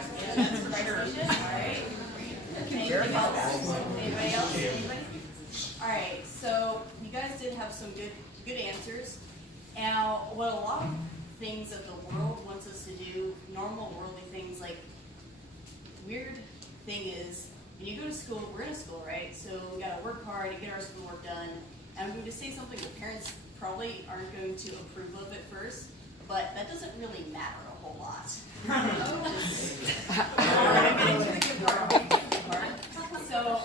That's for sure. Alright. Anybody else? Anybody? Alright, so you guys did have some good answers. Now, what a lot of things that the world wants us to do, normal worldly things, like weird thing is, when you go to school, we're in a school, right? So we gotta work hard to get our schoolwork done. And I'm going to say something that parents probably aren't going to approve of at first, but that doesn't really matter a whole lot. So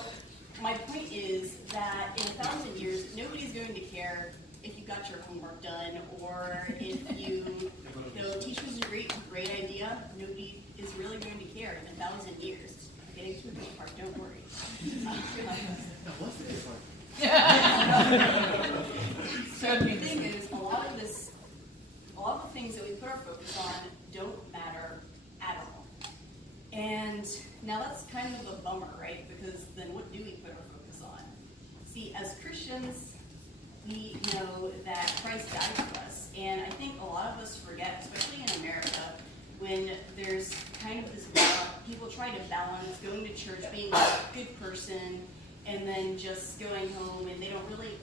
my point is that in 1,000 years, nobody's going to care if you got your homework done or if you know, teachers a great idea. Nobody is really going to care in 1,000 years. I'm getting to the good part, don't worry. So the thing is, a lot of the things that we put our focus on don't matter at all. And now that's kind of a bummer, right? Because then what do we put our focus on? See, as Christians, we know that Christ died for us. And I think a lot of us forget, especially in America, when there's kind of this, people try to balance going to church, being a good person, and then just going home, and they aren't really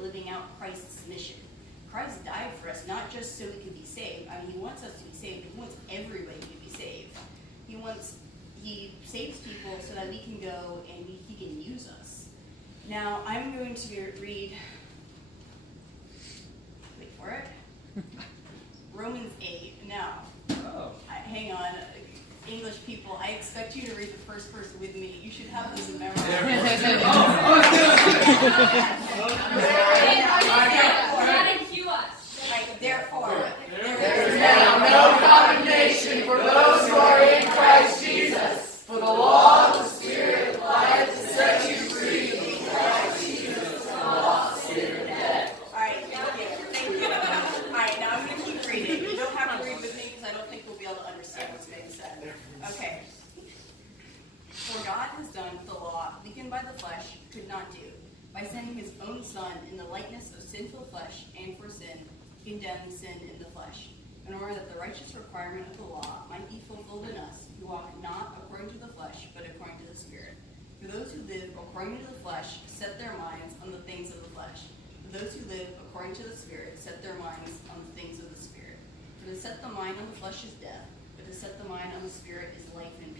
living out Christ's mission. Christ died for us, not just so we could be saved. I mean, he wants us to be saved. He wants everybody to be saved. He saves people so that we can go and he can use us. Now, I'm going to read, wait for it, Romans 8. Now, hang on. English people, I expect you to read the first verse with me. You should have this in memory. Therefore, there is now no condemnation for those who are in Christ Jesus. For the law of the Spirit of life has set you free in Christ Jesus from the law of sin and death. All right, thank you. All right, now I'm going to keep reading. You don't have to read with me because I don't think we'll be able to understand what's being said. Okay. For God has done what the law, weakened by the flesh, could not do. By sending his own Son in the likeness of sinful flesh and for sin, he condemned sin in the flesh, in order that the righteous requirement of the law might be fulfilled in us, who walk not according to the flesh, but according to the Spirit. For those who live according to the flesh set their minds on the things of the flesh. For those who live according to the Spirit set their minds on the things of the Spirit. For to set the mind on the flesh is death, but to set the mind on the Spirit is life and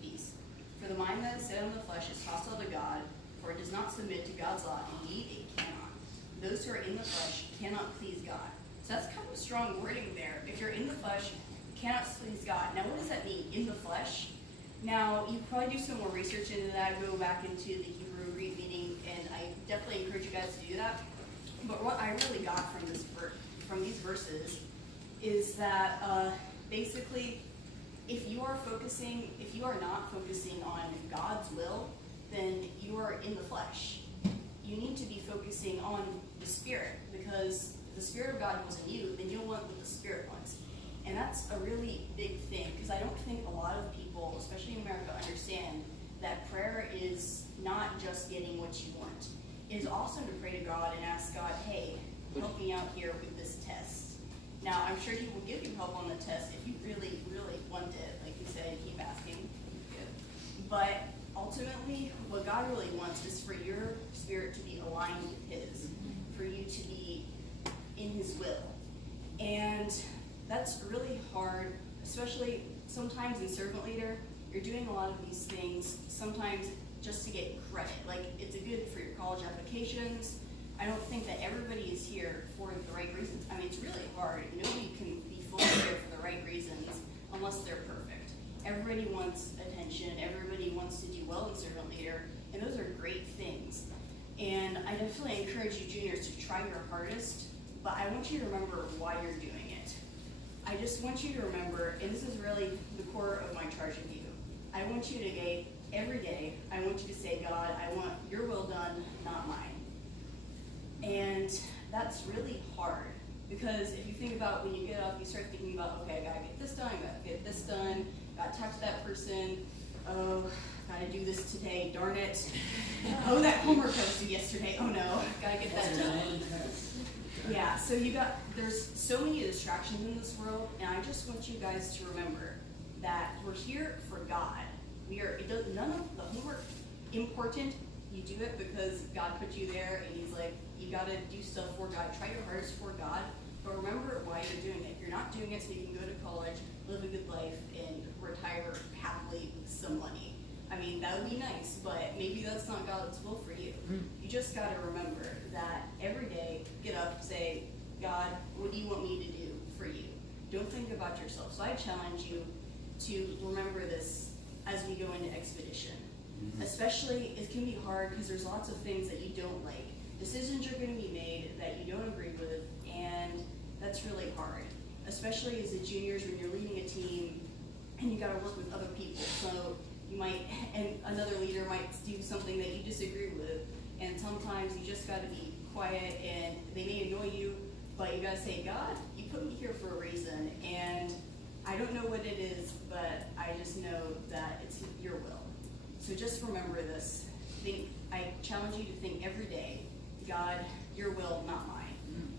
peace. For the mind that is set on the flesh is hostile to God, for it does not submit to God's law. Indeed, it cannot. Those who are in the flesh cannot please God. So that's kind of strong wording there. If you're in the flesh, you cannot please God. Now, what does that mean, in the flesh? Now, you probably do some more research into that, go back into the Hebrew Greek meaning, and I definitely encourage you guys to do that. But what I really got from these verses is that basically, if you are not focusing on God's will, then you are in the flesh. You need to be focusing on the Spirit, because the Spirit of God was in you, then you'll want what the Spirit wants. And that's a really big thing, because I don't think a lot of people, especially in America, understand that prayer is not just getting what you want. It is also to pray to God and ask God, hey, help me out here with this test. Now, I'm sure he will give you help on the test if you really, really want it. Like you said, keep asking. But ultimately, what God really wants is for your spirit to be aligned with his, for you to be in his will. And that's really hard, especially sometimes in servant leader, you're doing a lot of these things, sometimes just to get credit. Like, it's good for your college applications. I don't think that everybody is here for the right reasons. I mean, it's really hard. Nobody can be fully here for the right reasons unless they're perfect. Everybody wants attention. Everybody wants to do well in servant leader, and those are great things. And I definitely encourage you juniors to try your hardest, but I want you to remember why you're doing it. I just want you to remember, and this is really the core of my charge of you, I want you to every day, I want you to say, God, I want your will done, not mine. And that's really hard, because if you think about when you get up, you start thinking about, okay, I gotta get this done, I gotta get this done, gotta talk to that person, oh, gotta do this today, darn it. Oh, that homework I was due yesterday, oh no, gotta get that done. Yeah, so there's so many distractions in this world, and I just want you guys to remember, that we're here for God. None of the homework important. You do it because God put you there, and He's like, you got to do stuff for God. Try your hardest for God, but remember why you're doing it. You're not doing it so you can go to college, live a good life, and retire happily with some money. I mean, that would be nice, but maybe that's not God's will for you. You just got to remember that every day, get up, say, God, what do you want me to do for you? Don't think about yourself. So I challenge you to remember this as we go into expedition. Especially, it can be hard because there's lots of things that you don't like. Decisions are going to be made that you don't agree with, and that's really hard. Especially as a juniors when you're leading a team and you got to work with other people. So you might, and another leader might do something that you disagree with, and sometimes you just got to be quiet, and they may annoy you, but you got to say, God, you put me here for a reason, and I don't know what it is, but I just know that it's your will. So just remember this. I challenge you to think every day, God, your will, not mine.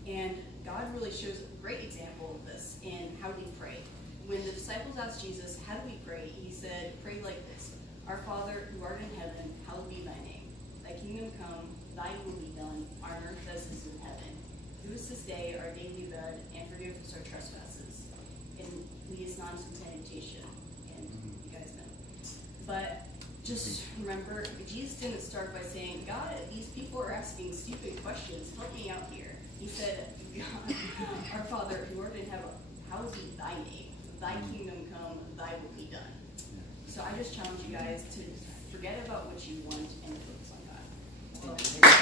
And God really shows a great example of this in how we pray. When the disciples asked Jesus, how do we pray? He said, pray like this. Our Father, who art in heaven, hallowed be thy name. Thy kingdom come, thy will be done, on earth as it is in heaven. Give us this day our daily bread, and forgive us our trespasses. And lead us not into temptation. And you guys know. But just remember, Jesus didn't start by saying, God, these people are asking stupid questions. Help me out here. He said, God, our Father, who art in heaven, hallowed be thy name. Thy kingdom come, thy will be done. So I just challenge you guys to forget about what you want and focus on God.